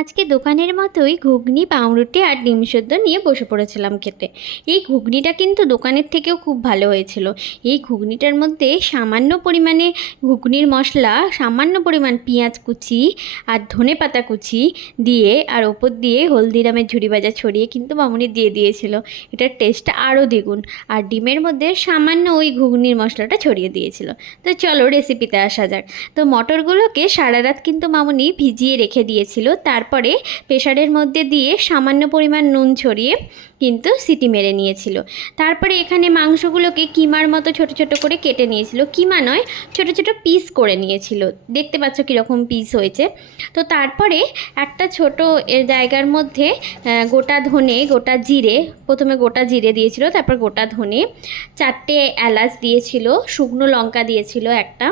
আজকে দোকানের মতোই ঘুগনি পাউরুটি আর ডিম সেদ্ধ নিয়ে বসে পড়েছিলাম খেতে। এই ঘুগনিটা কিন্তু দোকানের থেকেও খুব ভালো হয়েছিল। এই ঘুগনিটার মধ্যে সামান্য পরিমাণে ঘুগনির মশলা, সামান্য পরিমাণ পেঁয়াজ কুচি আর ধনেপাতা কুচি দিয়ে আর ওপর দিয়ে হলদিরামের ঝুরি ভাজা ছড়িয়ে কিন্তু মামুনি দিয়ে দিয়েছিল। এটার টেস্টটা আরও দ্বিগুণ। আর ডিমের মধ্যে সামান্য ওই ঘুগনির মশলাটা ছড়িয়ে দিয়েছিল। তো চলো রেসিপিতে আসা যাক। তো মটরগুলোকে সারা রাত কিন্তু মামুনি ভিজিয়ে রেখে দিয়েছিল। তারপরে প্রেসারের মধ্যে দিয়ে সামান্য পরিমাণ নুন ছড়িয়ে কিন্তু সিটি মেরে নিয়েছিল। তারপরে এখানে মাংসগুলোকে কিমার মতো ছোট ছোট করে কেটে নিয়েছিল। কিমা নয়, ছোট ছোট পিস করে নিয়েছিল। দেখতে পাচ্ছ কীরকম পিস হয়েছে। তো তারপরে একটা ছোট জায়গার মধ্যে গোটা ধনে, গোটা জিরে, প্রথমে গোটা জিরে দিয়েছিল, তারপর গোটা ধনে, 4টে এলাচ দিয়েছিল, শুকনো লঙ্কা দিয়েছিল একটা,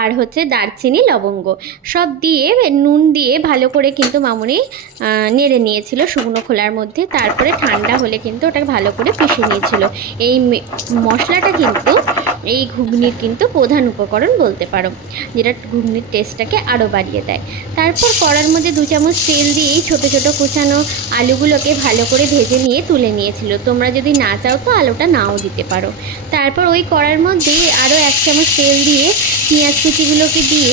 আর হচ্ছে দারচিনি, লবঙ্গ সব দিয়ে নুন দিয়ে ভালো করে কিন্তু মামুনি নেড়ে নিয়েছিল শুকনো খোলার মধ্যে। তারপরে ঠান্ডা হলে কিন্তু ওটাকে ভালো করে পিষে নিয়েছিল। এই মশলাটা কিন্তু এই ঘুগনির কিন্তু প্রধান উপকরণ বলতে পারো, যেটা ঘুগনির টেস্টটাকে আরও বাড়িয়ে দেয়। তারপর কড়ার মধ্যে 2 চামচ তেল দিয়েই ছোটো ছোটো কুচানো আলুগুলোকে ভালো করে ভেজে নিয়ে তুলে নিয়েছিল। তোমরা যদি না চাও তো আলুটা নাও দিতে পারো। তারপর ওই কড়ার মধ্যে আরও 1 চামচ তেল দিয়ে পেঁয়াজ কুচিগুলোকে দিয়ে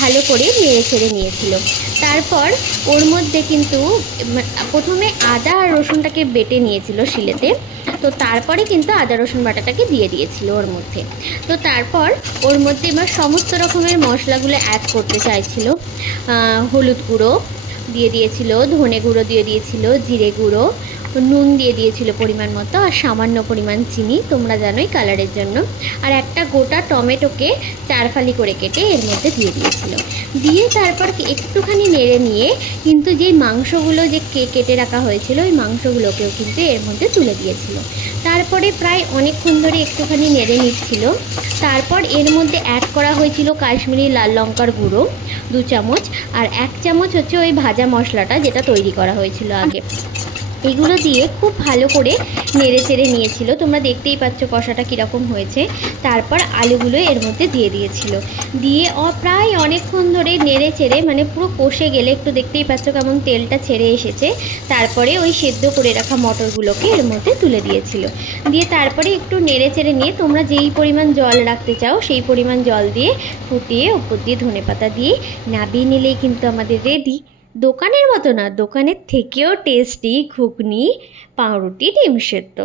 ভালো করে নেড়ে ছেড়ে নিয়েছিল। তারপর ওর মধ্যে কিন্তু প্রথমে আদা আর রসুনটাকে বেটে নিয়েছিল শিলেতে। তো তারপরে কিন্তু আদা রসুন বাটাটাকে দিয়ে দিয়েছিল ওর মধ্যে। তো তারপর ওর মধ্যে এবার সমস্ত রকমের মশলাগুলো অ্যাড করতে চাইছিল। হলুদ গুঁড়ো দিয়ে দিয়েছিল, ধনে গুঁড়ো দিয়ে দিয়েছিল, জিরে গুঁড়ো, নুন দিয়ে দিয়েছিল পরিমাণ মতো, আর সামান্য পরিমাণ চিনি, তোমরা জানোই কালারের জন্য। আর একটা গোটা টমেটোকে 4 ফালি করে কেটে এর মধ্যে দিয়ে দিয়েছিল। দিয়ে তারপর একটুখানি নেড়ে নিয়ে কিন্তু যেই মাংসগুলো যে কেটে রাখা হয়েছিল ওই মাংসগুলোকেও কিন্তু এর মধ্যে তুলে দিয়েছিল। তারপরে প্রায় অনেকক্ষণ ধরে একটুখানি নেড়ে নিচ্ছিল। তারপর এর মধ্যে অ্যাড করা হয়েছিল কাশ্মীরি লাল লঙ্কার গুঁড়ো 2 চামচ, আর 1 চামচ হচ্ছে ওই ভাজা মশলাটা যেটা তৈরি করা হয়েছিল আগে। এগুলো দিয়ে খুব ভালো করে নেড়ে চেড়ে নিয়েছিল। তোমরা দেখতেই পাচ্ছ কষাটা কীরকম হয়েছে। তারপর আলুগুলো এর মধ্যে দিয়ে দিয়েছিল। দিয়ে প্রায় অনেকক্ষণ ধরে নেড়ে চেড়ে মানে পুরো কষে গেলে একটু দেখতেই পাচ্ছ কেমন তেলটা ছেড়ে এসেছে। তারপরে ওই সেদ্ধ করে রাখা মটরগুলোকে এর মধ্যে তুলে দিয়েছিল। দিয়ে তারপরে একটু নেড়ে চেড়ে নিয়ে তোমরা যেই পরিমাণ জল রাখতে চাও সেই পরিমাণ জল দিয়ে ফুটিয়ে ওপর দিয়ে ধনেপাতা দিয়ে নাবিয়ে নিলেই কিন্তু আমাদের রেডি। দোকানের মতো না, দোকানের থেকেও টেস্টি ঘুগনি পাউরুটি ডিম সেদ্ধ।